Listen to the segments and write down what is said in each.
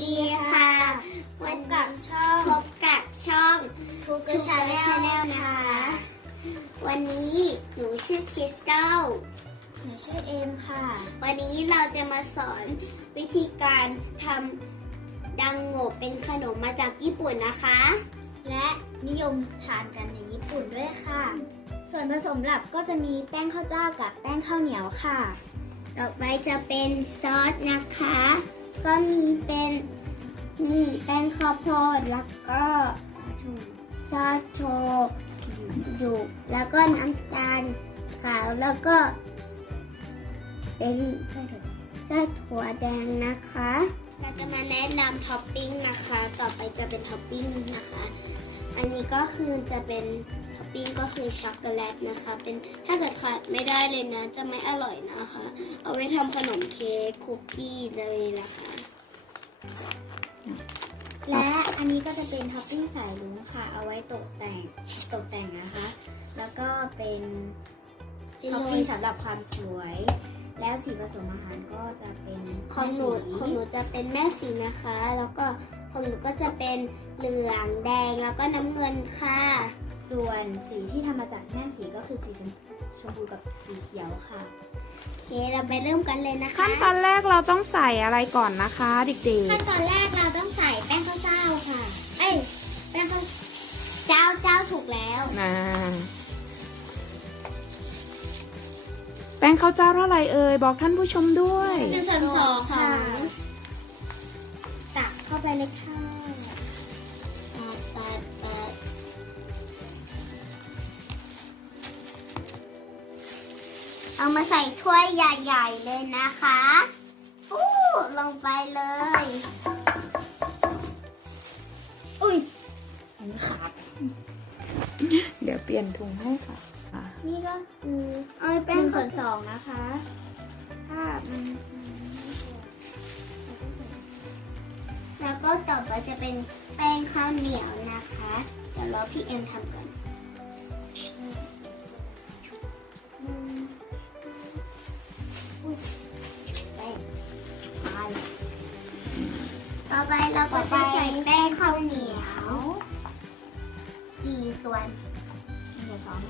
ดีค่ะวันกับช่องพบกับช่องทูกทูชาชาแนแนลลนะนะคะคะ วันนี้หนูชื่อคริสตัลหนูชื่อเอมค่ะ วันนี้เราจะมาสอนวิธีการทำดังโงบเป็นขนมมาจากญี่ปุ่นนะคะ และนิยมทานกันในญี่ปุ่นด้วยค่ะ ส่วนผสมหลักก็จะมีแป้งข้าวเจ้ากับแป้งข้าวเหนียวค่ะ ต่อไปจะเป็นซอสนะคะ ก็มีเป็นนี่แป้งข้าวโพดแล้วก็ซอสโชอยู่แล้วก็น้ำตาลขาวแล้วก็ เป็นซอสถั่วแดงนะคะ เราจะมาแนะนำท็อปปิ้งนะคะ ต่อไปจะเป็นท็อปปิ้งนะคะ อันนี้ก็คือจะเป็นท็อ ปปิ้งก็คือช็อกโกแลตนะคะ เป็นถ้าเกิดขาดไม่ได้เลยนะ จะไม่อร่อยนะคะ เอาไว้ทำขนมเค้กคุกกี้เลยนะคะ และอันนี้ก็จะเป็นท็อปปิ้งสายลุงค่ะ เอาไว้ตกแต่งตกแต่งนะคะ แล้วก็เป็นท็อปปิ้งสำหรับความสวย แล้วสีผสมอาหารก็จะเป็นของหนูแม่สีของหนูจะเป็นแม่สีนะคะ แล้วก็ของหนูก็จะเป็นเหลืองแดงแล้วก็น้ำเงินค่ะ ส่วนสีที่ทำมาจากแม่สีก็คือสีชมพูกับสีเขียวค่ะ โอเค เราไปเริ่มกันเลยนะคะ ขั้นตอนแรกเราต้องใส่อะไรก่อนนะคะ เด็กขั้นตอนแรกเราต้องใส่แป้งข้าวเจ้าค่ะ เอ้ย แป้งข้าวเจ้าเจ้าถูกแล้ว ๆนะแป้งข้าวเจ้าเท่าไหร่เอ่ย บอกท่านผู้ชมด้วย หนึ่งส่วนสองค่ะสองตักเข้าไปเลยค่ะ เอามาใส่ถ้วยใหญ่ๆเลยนะคะอู้ลงไปเลย อุ้ยอันนี้ขาด เดี๋ยวเปลี่ยนถุงให้ค่ะอะนี่ก็คือเอาหแป้งนึ่งก่ส่อวนนสองนะคะถ้ามันแล้วก็ต่อไปจะเป็นแป้งข้าวเหนียวนะคะ เดี๋ยวรอพี่เอ็มทำก่อน ต่อไปเราก็จะใส่แป้งข้าวเหนียวกี่ส่วนหนึ่งส่วสอง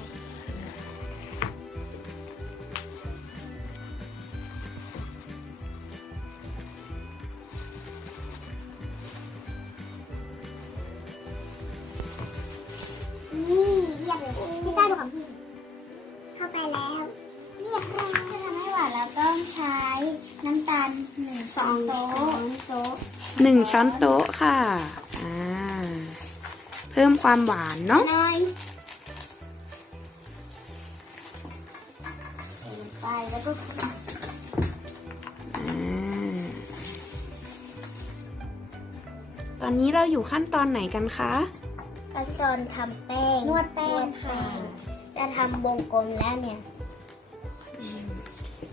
นี่เรียบเลยพี่ต้าดูของพี่ เข้าไปแล้ว เรียบร้อยถ้าทำให้หวานเราต้องใช้น้ำตาลหนึ่งสองโต๊ะ หนึ่งช้อนโต๊ะค่ะอ่าเพิ่มความหวานเนาะหน่อยใส่ลงไปแล้วก็อ่าตอนนี้เราอยู่ขั้นตอนไหนกันคะ ขั้นตอนทำแป้งนวดแป้งค่ะ จะทำวงกลมแล้วเนี่ย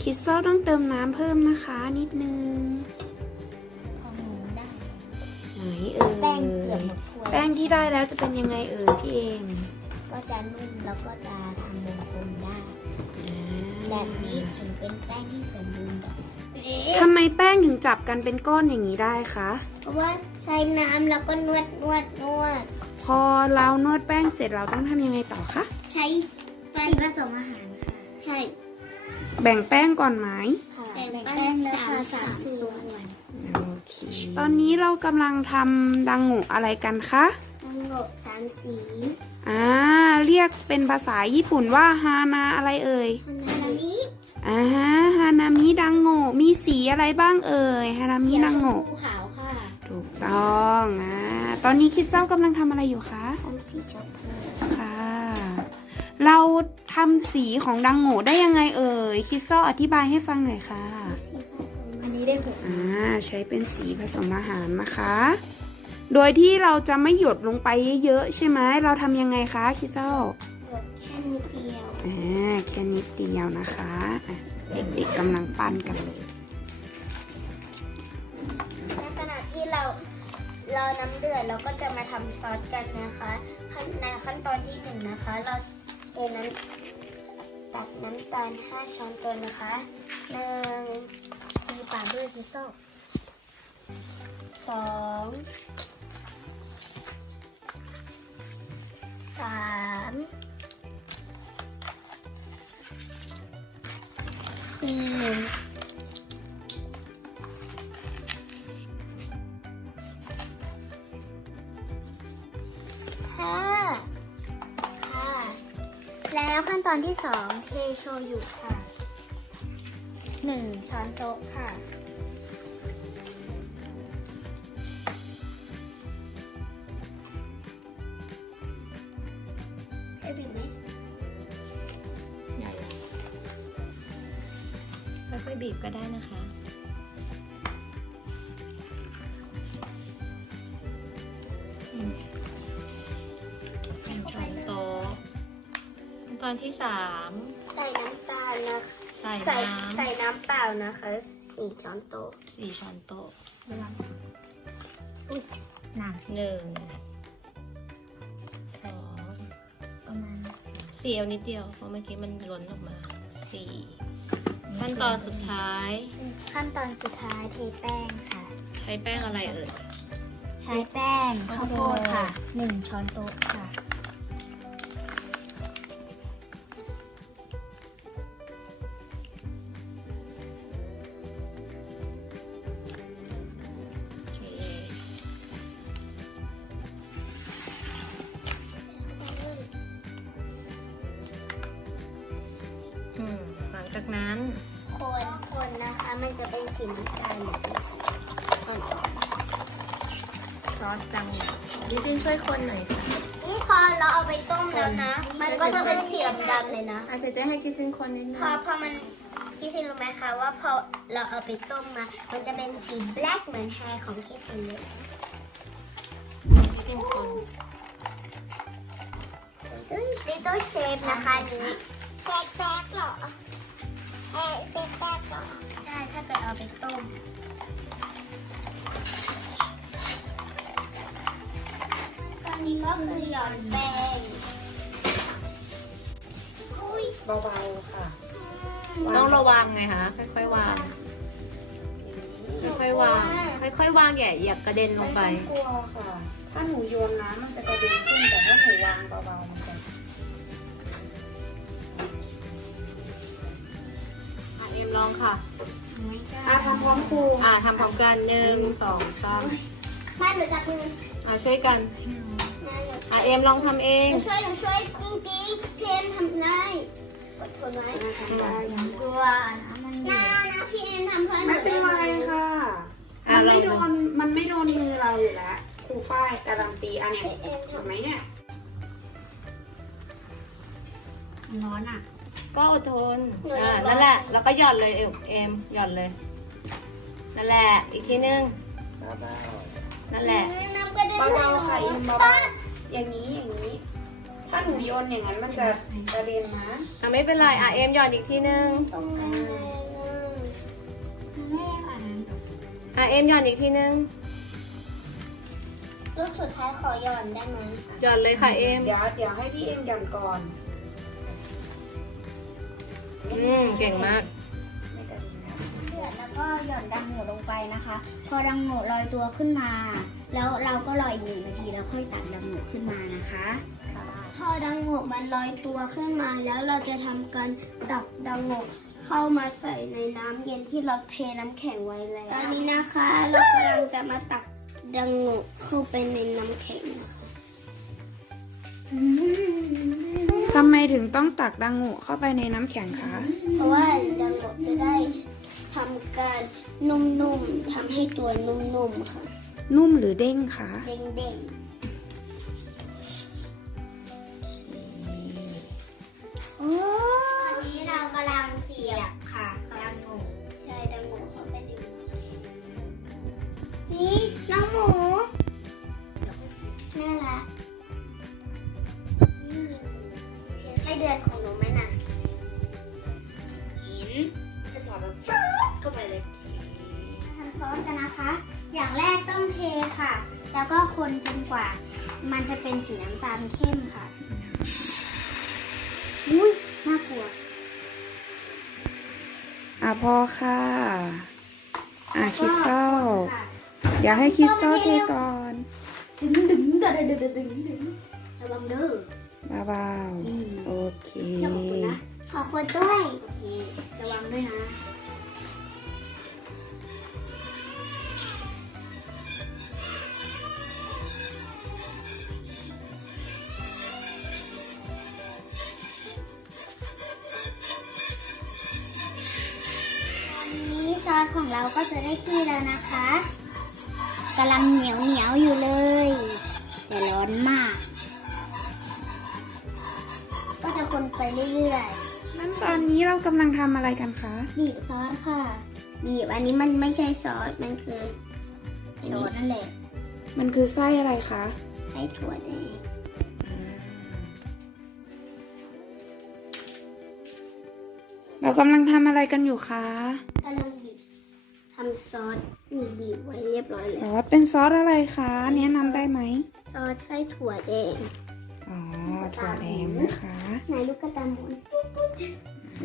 คิดซอต้องเติมน้ำเพิ่มนะคะ นิดนึงของ แป้งเกือบหมดถ้วยแป้งที่ได้แล้วจะเป็นยังไงเอ่ยพี่เองก็จะนุ่มแล้วก็จะทำวงกลมได้อ่าแบบนี้ถึงเป็นแป้งที่สมบูรณ์แบบทำไมแป้งถึงจับกันเป็นก้อนอย่างนี้ได้คะเพราะว่าใช้น้ำแล้วก็นวดนวดนวด พอเรานวดแป้งเสร็จเราต้องทำยังไงต่อคะใช้แป้สีงผสมอาหารค่ะใช่ แบ่งแป้งก่อนไหมค่ะแบ่งแบ่งแป้แป้งงแล้วค่ะสาสามมส่ส่ววนนโอเค ตอนนี้เรากำลังทำดังงูอะไรกันคะทั้งหมดสามสีอ่าเรียกเป็นภาษาญี่ปุ่นว่าฮานาอะไรเอ่ยคนนั้นอันนี้อ่าฮานามิดังโงมีสีอะไรบ้างเอ่ยฮานามิดังโงภูขาวค่ะถูกต้องอ่าตอนนี้คิดเศร้ากำลังทำอะไรอยู่คะทำสีชมพูค่ะ เราทำสีของดังโงได้ยังไงเอ่ยคิดเศร้าอธิบายให้ฟังหน่อยค่ะสีผสมอั นนี้ได้หกอ่าใช้เป็นสีผสมอาหารนะคะ โดยที่เราจะไม่หยดลงไปเยอะๆใช่ไหมเราทำยังไงคะคิดเศร้าหมดแค่นิดเดียวอ่าแค่นิดเดียวนะคะอะเด็กๆกำลังปั้นกันเลยในขณะที่เรารอน้ำเดือดเราก็จะมาทำซอสกันนะคะขั้นในขั้นตอนที่หนึ่งนะคะ เราเทน้ำตักน้ำตาล5ช้อนโต๊ะนะคะหนึ่ง มีปากด้วยพิซซ่าสสองสามสี่ห้าค่ะ แล้วขั้นตอนที่สองเทโชยุค่ะ หนึ่งช้อนโต๊ะค่ะ ให้บีบไหมใหญ่ค่อยๆบีบก็ได้นะคะอืมเป็นช้อนโต๊ะขั้นตอนที่สาม ใส่น้ำตาลนะคะ ใส่ใส่น้ใส่ น้ำเปล่านะคะสี่ช้อนโต๊ะำสี่ช้อนโต๊ะหนักหนึ่งสองประมาณสี่เอานิดเดียวเพราะเมื่อกี้มันล้นออกมาสี่ขั้นตอนสุดท้าย ขั้นตอนสุดท้ายเทแป้งค่ะ ใช้แป้งอะไรเอ่ยใช้แป้งข้าวโพดค่ะหนึ่งช้อนโต๊ะค่ะ จากนั้นคนคนนะคะมันจะเป็นสีน้ำตาลแบบนี้อ่อนซอสจังดิจินช่วยคนหน่อยค่ะๆนี่พอเราเอาไปต้มแล้วนะ มันก็จะเป็นสีดำๆเลยนะอาจจะจะให้คิดซินคนนิดนึพงอพอมันคิดซินรู้ไหมคะว่าพอเราเอาไปต้มมา มันจะเป็นสีแบล็กเหมือนแฮร์ของคิดซินเลยคิดซินคน Little Shape นะคะนี้แป๊กแป๊กหรอ เอ๊ะแป๊กแป๊กหรอใช่ถ้าเกิดเอาไปต้มตอนนี้ก็คือหย่อนแป้งอุ้ยเบาๆค่ะ ต้องระวังไงคะค่อยๆวาง ค่อยๆวาง ค่อยๆวางอย่าอย่ากระเด็นลงไป ไม่ต้องกลัวค่ะ ถ้าหนูโยนน้ำมันจะกระเด็นขึ้นแต่ถ้าหนูวางเบาๆมันจะ เอ็มลองค่ะอะทำพร้อมครูอ่าทำพร้อมกันหนึ่งสองสามแม่หนูจับมืออ่าช่วยกันแม่หนูอะเอ็มลองทำเองหนูช่วยหนูช่วยจริงๆพี่เอ็มทำได้อดทนไว้กลัวนะนะพี่เอ็มทำเพื่อนหไม่นูเป็ได้นไหมไรค่ะ อะมันไม่โดลองนดูมันไม่โดนมือเราอยู่แล้วครูฝ้ายการันตีอันเนี้ยพี่เอ็มเห็นทำไหมเนี่ย ร้อนอะ ก็อดทนอ่านั่นแหละ แล้วก็หย่อนเลยเอ็มเอ็มหย่อนเลย นั่นแหละ อีกทีนึงนั่นแหละน้ำกระเด็นเบาๆค่ะใส่อิหมนูเบาๆอย่างนี้อย่างนี้ ถ้าหนูโยนอย่างนั้นมันจะกระเด็นนะอะไม่เป็นไร อะเอ็มหย่อนอีกทีนึง ตรงนั้นเลยไม่ได้ค่ะนั้นอะเอ็มหย่อนอีกทีนึงรูปสุดท้ายขอหย่อนได้ไหมหย่อนเลยค่ะเอ็มเดี๋ยวเดี๋ยวให้พี่เอ็มหย่อนก่อน อืมเก่งมาก เดือดแล้วก็หย่อนดังโหนลงไปนะคะ พอดังโหนลอยตัวขึ้นมา แล้วเราก็รออีกหนึ่งนาทีแล้วค่อยตักดังโหนขึ้นมานะคะพอดังโงมันลอยตัวขึ้นมาแล้วเราจะทำการตักดังโงเข้ามาใส่ในน้ำเย็นที่เราเทน้ำแข็งไว้แล้วตอนนี้นะคะ เรากำลังจะมาตักดังโงเข้าไปในน้ำแข็งนะคะ ทำไมถึงต้องตักดังงูเข้าไปในน้ำแข็งคะ เพราะว่าดังโงกจะได้ทำการนุ่มๆทำให้ตัวนุ่มๆค่ะ นุ่มหรือเด้งคะ เด้งๆโอ้อันนี้เรา เห็นไส้เดือนของหนูไหมน่ะเห็นจะสอนแบบฟึ๊ดเข้าไปเลยทำซอสกันนะคะ อย่างแรกต้องเทค่ะ แล้วก็คนจนกว่า มันจะเป็นสีน้ำตาลเข้มค่ะอุ้ยน่ากลัวอะพอค่ะ อะคิดเศร้าค่ะเดี๋ยวให้คิดซอสเทก่อนดึงดึงดึงดึงดึงดึงดึงระวังเด้อเบานี่ๆโอเคขอบคุณนะ ขอบคุณด้วย โอเค ระวังด้วยนะตอนนี้ซอสของเราก็จะได้ที่แล้วนะคะกำลังเหนียวเหนียวๆอยู่เลย แต่ร้อนมากก็ ไปเรื่อยนั่นตอนนี้เรากำลังทำอะไรกันคะๆบีบซอสค่ะ บีบอันนี้มันไม่ใช่ซอส มันคืออันโชนี้ว์นั่นแหละ มันคือไส้อะไรคะใช้ถั่วแดงเรากำลังทำอะไรกันอยู่คะกำลังบีบทำซอสมีบีบไว้เรียบร้อยซแล้วอสเป็นซอสอะไรคะแนะนำได้ไหมซอสไส้ถั่วแดงาถั่วแดงนะคะไหนลูกกระตาหมุน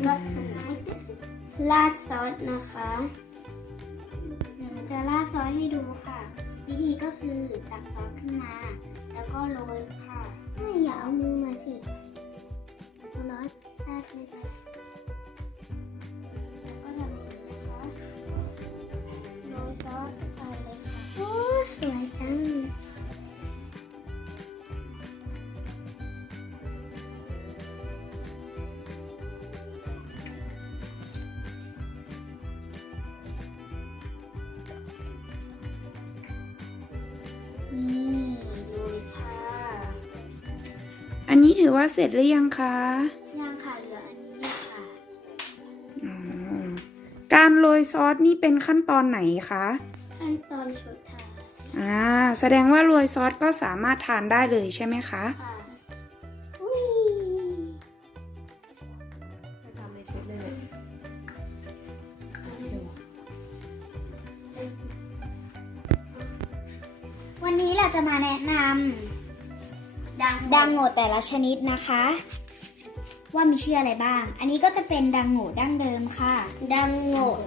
ก็ราดซอสนะคะหนูจะราดซอสให้ดูค่ะ วิธีก็คือตักซอสขึ้นมา แล้วก็โรยค่ะไม่อย่าเอามือมาสิเอาร้อนราดไม่ไป อันนี้ถือว่าเสร็จหรือยังคะย่างค่ะเหลืออันนี้ค่ะอ๋อการโรยซอสนี่เป็นขั้นตอนไหนคะ ขั้นตอนสุดท้ายอ่า แสดงว่าโรยซอสก็สามารถทานได้เลยใช่ไหมคะ ค่ะ ดังดังโง่แต่ละชนิดนะคะ ว่ามีชื่ออะไรบ้าง อันนี้ก็จะเป็นดังโง่ดั้งเดิมค่ะ ดังโงะ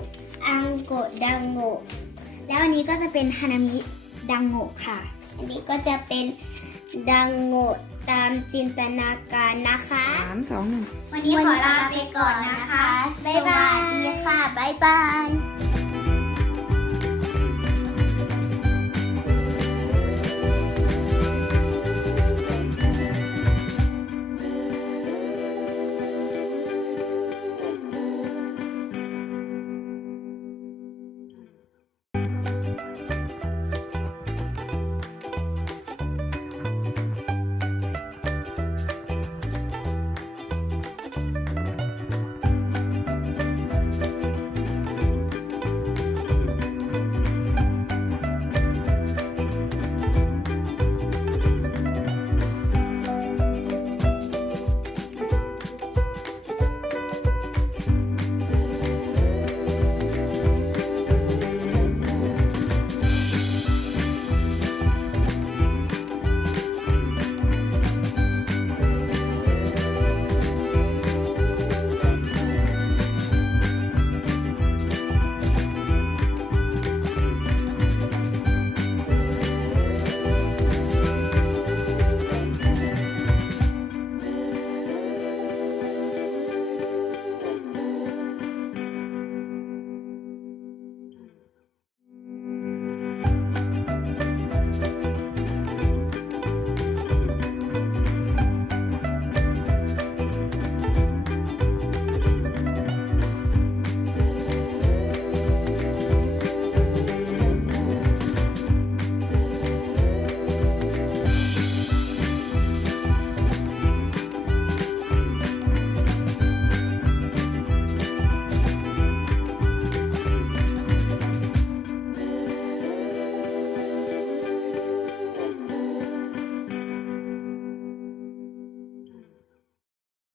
อังโกะดังโงะแล้วอันนี้ก็จะเป็นฮานามิดังโง่ค่ะ อันนี้ก็จะเป็นดังโงะตามจินตนาการนะคะสามสองหนึ่งวันนี้ขอลาไปก่อนนะคะ บ๊ายบายสวัสดีค่ะ บ๊ายบาย